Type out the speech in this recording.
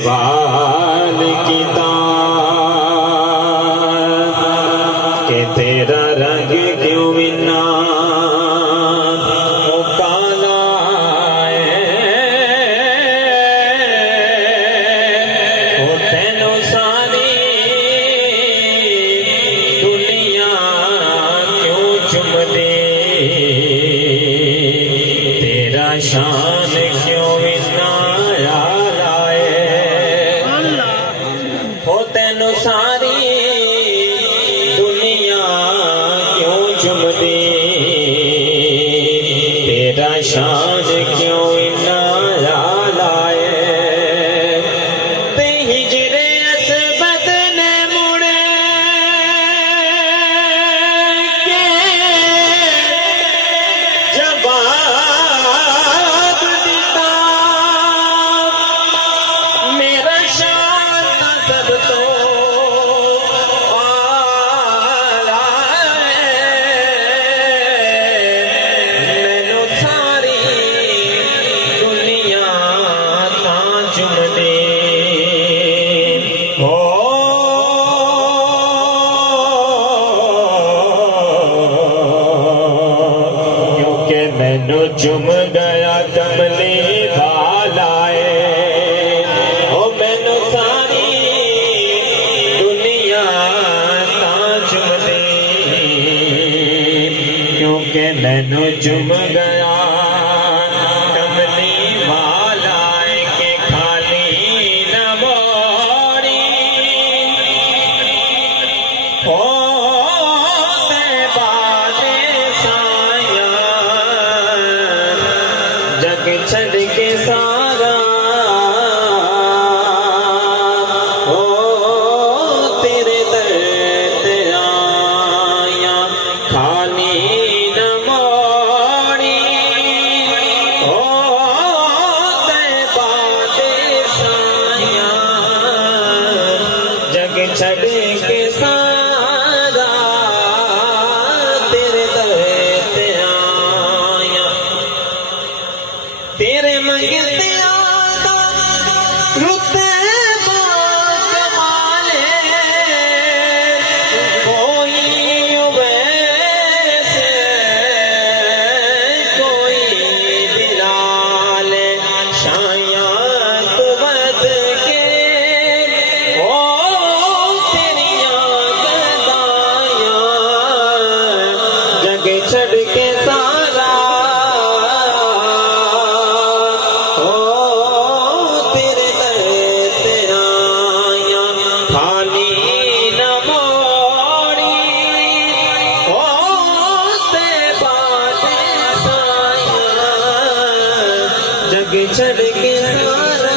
सवाल किया कि तेरा रंग क्यों बिना काला है। तेनों सारी दुनिया क्यों चुमदी, तेरा शान क्यों बिना तेनों सारी दुनिया क्यों चुमदी, तेरा शान क्यों इन्ना लाए। ते हिजरे असबद ने मुड़े के जवाब दिता, मेरा शान सब तो मैनू चुम गया कमली वालाए। ओ मैनू सारी दुनिया ता चुमदी, क्योंकि मैनू चुम गया कमली वालाए के खाली न मोड़ी। ओ छड़ के सारा ओ तेरे दर ते आया, खाली न मोड़ी। ओ ते बाते साया जग छड़ के सारा तेरे दर ते आया। तेरे मंगते आदा रुते कमाले, कोई वैसे कोई बिलाल शाया तो बद के। ओ तेरिया गदाया जग छड़ के सारा जग छड़ के सारा